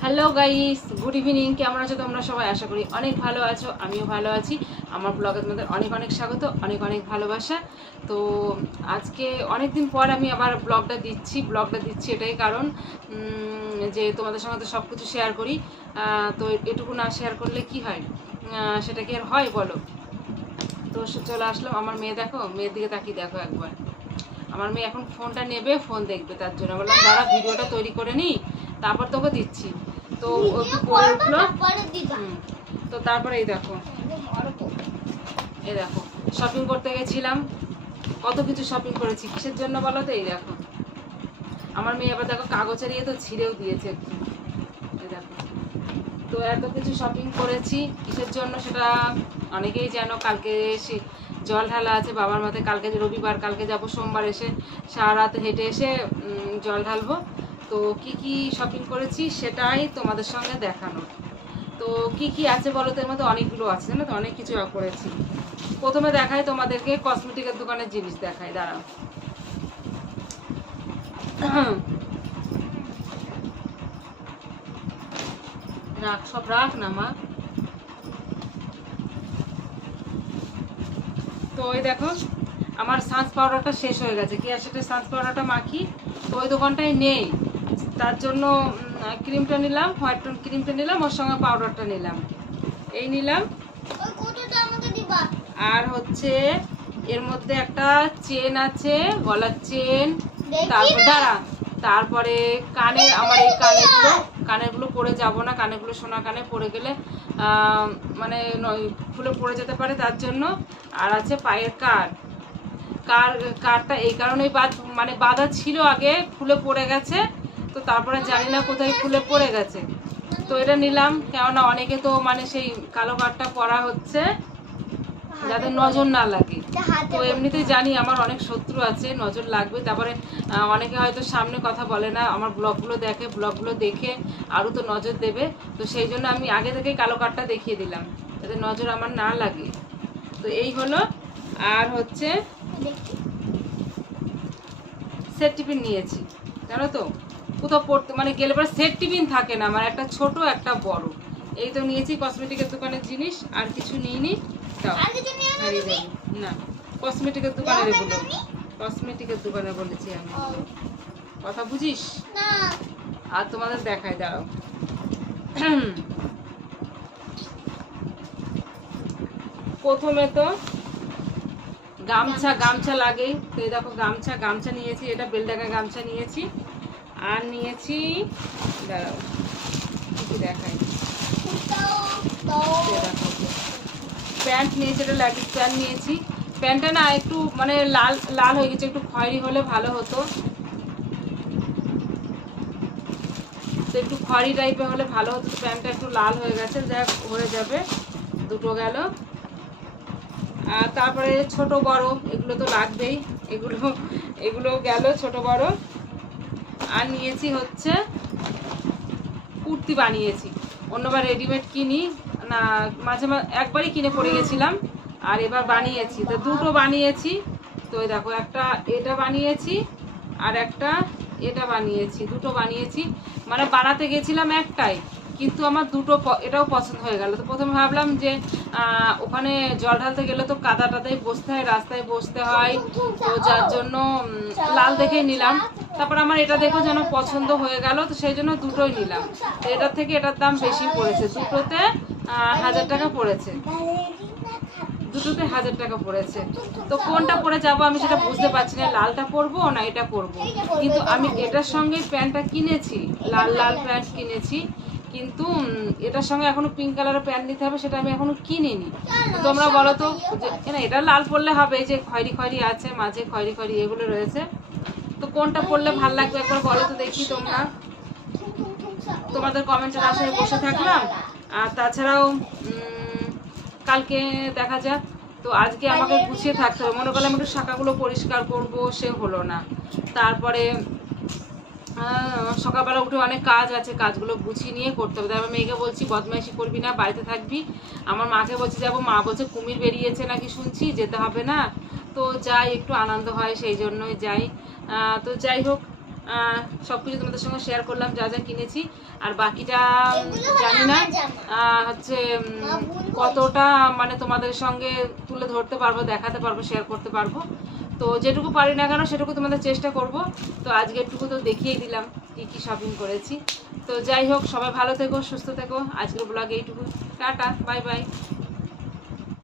Hello guys good evening কেমন আছো তোমরা সবাই? আশা করি অনেক ভালো আছো, আমিও ভালো আছি। আমার ব্লগে তোমাদের অনেক অনেক স্বাগত, অনেক অনেক ভালোবাসা। তো আজকে অনেক দিন পর আমি আবার ব্লগটা দিচ্ছি। ব্লগটা দিচ্ছি এটাই কারণ যে তোমাদের সঙ্গে তো সব কিছু শেয়ার করি তো এটুকু না শেয়ার করলে কি হয়? সেটা কি আর হয় বলো? তো চলে আসলাম। আমার মেয়ে দেখো, মেয়ের দিকে তাকিয়ে দেখো একবার। আমার মেয়ে এখন ফোনটা নেবে ফোন দেখবে তার জন্য। বললাম দাঁড়া ভিডিওটা তৈরি করে নিই তারপর তোকে দিচ্ছি। তো একটু পরে উঠল। তো তারপরে এই দেখো। এই দেখো শপিং করতে গেছিলাম। কত কিছু শপিং করেছি কিসের জন্য বলো তো? এই দেখো। আমার মেয়ে আবার দেখো কাগজের ইয়ে তো ছিঁড়েও দিয়েছে একটু তো এত কিছু শপিং করেছি, কিসের জন্য সেটা অনেকেই জানো, কালকে এসে জল ঢালা আছে, বাবার মাথায় কালকে যে রবিবার, কালকে যাব সোমবার এসে সারা রাত হেঁটে এসে জল ঢালবো। তো কি কি শপিং করেছি সেটাই তোমাদের সঙ্গে দেখানো তো কি কি আছে বলো তো, এর মধ্যে অনেকগুলো আছে, জানো তো? অনেক কিছু করেছি। প্রথমে দেখাই তোমাদেরকে কসমেটিকের দোকানের জিনিস দেখাই, দাঁড়াও। রাখ সব রাখ না মা। তো ওই দেখো আমার সান্স পাউডারটা শেষ হয়ে গেছে। কি সেটা সান্স পাউডারটা মাখি? তো ওই দোকানটায় নেই। তার জন্য ক্রিমটা নিলাম হোয়াইট টোন ক্রিমটা নিলাম ওর সঙ্গে পাউডারটা নিলাম। এই নিলাম। আর হচ্ছে এর মধ্যে একটা চেন আছে গলার চেন। তারপর দাঁড়া তারপরে কানের আমার এই কানেরগুলো কানেরগুলো পরে যাব না, কানেরগুলো সোনা কানে পরে গেলে মানে খুলে পড়ে যেতে পারে তার জন্য। আর আছে পায়ের কার। কার, কারটা এই কারণেই বাদ মানে বাঁধা ছিল আগে খুলে পড়ে গেছে, তো তারপরে জানি না কোথায় খুলে পড়ে গেছে। তো এটা নিলাম, কেননা অনেকে তো মানে সেই কালো কারটা পরা হচ্ছে। যাতে নজর না লাগে। তো এমনিতেই জানি আমার অনেক শত্রু আছে নজর লাগবে। তারপরে অনেকে হয়তো সামনে কথা বলে না আমার ব্লগগুলো দেখে ব্লগগুলো দেখে আরও তো নজর দেবে। তো সেই জন্য আমি আগে থেকেই কালো কার্ডটা দেখিয়ে দিলাম যাতে নজর আমার না লাগে। তো এই হলো আর হচ্ছে সেট টিফিন নিয়েছি জানো তো? কোথাও পড়তে মানে গেলে পরে সেট টিফিন থাকে না মানে একটা ছোট একটা বড়। এই তো নিয়েছি কসমেটিকের দোকানের জিনিস আর কিছু নিইনি। না কসমেটিকের দোকানের এগুলো কসমেটিকের দোকানে বলেছি আমি। কথা বুঝিস? আর তোমাদের দেখাই দাঁড়াও। প্রথমে তো গামছা গামছা লাগে। তো এই দেখো গামছা গামছা নিয়েছি। এটা বেলডাঙ্গা গামছা নিয়েছি। আর নিয়েছি দাঁড়াও কি দেখাই। দেখো প্যান্ট নিয়েছি এটা লেগিস প্যান্ট নিয়েছি। প্যান্টটা না একটু মানে লাল লাল হয়ে গেছে, একটু খয়েরি হলে ভালো হতো। তো একটু খয়েরি টাইপের হলে ভালো হতো প্যান্টটা একটু লাল হয়ে গেছে দেখ হয়ে যাবে। দুটো গেল। আর তারপরে ছোট বড়, এগুলো তো লাগবেই। এগুলো এগুলো গেল ছোট বড়। আর নিয়েছি হচ্ছে কুর্তি বানিয়েছি। অন্যবার রেডিমেড কিনি। না, মাঝে মাঝে একবারই কিনে পড়ে গেছিলাম, আর এবার বানিয়েছি। তো দুটো বানিয়েছি। তো দেখো, একটা এটা বানিয়েছি, আর একটা এটা বানিয়েছি, দুটো বানিয়েছি। মানে বানাতে গেছিলাম একটাই। কিন্তু আমার দুটো এটাও পছন্দ হয়ে গেল। তো প্রথমে ভাবলাম যে ওখানে জল ঢালতে গেলে তো কাদা টাদায় বসতে হয়, রাস্তায় বসতে হয়। তো যার জন্য লাল দেখেই নিলাম। তারপর আমার এটা দেখো যেন পছন্দ হয়ে গেল, তো সেই জন্য দুটোই নিলাম। তো এটার থেকে এটার দাম বেশি পড়েছে। দুটোতে হাজার টাকা পড়েছে। দুটোতে হাজার টাকা পড়েছে। তো কোনটা পরে যাব আমি সেটা বুঝতে পারছি না, লালটা পরবো না এটা পরবো। কিন্তু আমি এটার সঙ্গে প্যান্টটা কিনেছি, লাল লাল প্যান্ট কিনেছি। কিন্তু এটার সঙ্গে এখনও পিঙ্ক কালারের প্যান্ট নিতে হবে সেটা আমি এখনও কিনিনি। তোমরা বলো তো না এটা লাল পরলে হবে এই যে খয়রি খয়রি আছে মাঝে খয়রি খয়রি এগুলো রয়েছে। তো কোনটা পরলে ভালো লাগবে একবার বলো তো দেখি তোমরা। তোমাদের কমেন্টের আশায় বসে থাকলাম। আর তাছাড়াও কালকে দেখা যাক। তো আজকে আমাকে গুছিয়ে থাকতে হবে। মনে করলাম একটু শাখাগুলো পরিষ্কার করব সে হলো না। তারপরে সকালবেলা উঠে অনেক কাজ আছে কাজগুলো গুছিয়ে নিয়ে করতে হবে। তারপর মেয়েকে বলছি বদমাইশি করবি না বাড়িতে থাকবি। আমার মাকে বলছি যাব মা বলছে কুমির বেরিয়েছে নাকি শুনছি যেতে হবে না। তো যাই একটু আনন্দ হয় সেই জন্যই যাই। তো যাই হোক সব কিছু তোমাদের সঙ্গে শেয়ার করলাম যা যা কিনেছি। আর বাকিটা জানি না হচ্ছে কতটা মানে তোমাদের সঙ্গে তুলে ধরতে পারব দেখাতে পারব শেয়ার করতে পারব। তো যেটুকু পারি না কেন সেটুকু তোমাদের চেষ্টা করব। তো আজকে একটুকু তো দেখিয়ে দিলাম কি কি শপিং করেছি। তো যাই হোক, সবাই ভালো থেকো, সুস্থ থেকো। আজকের ব্লগে এইটুকু। Tata bye bye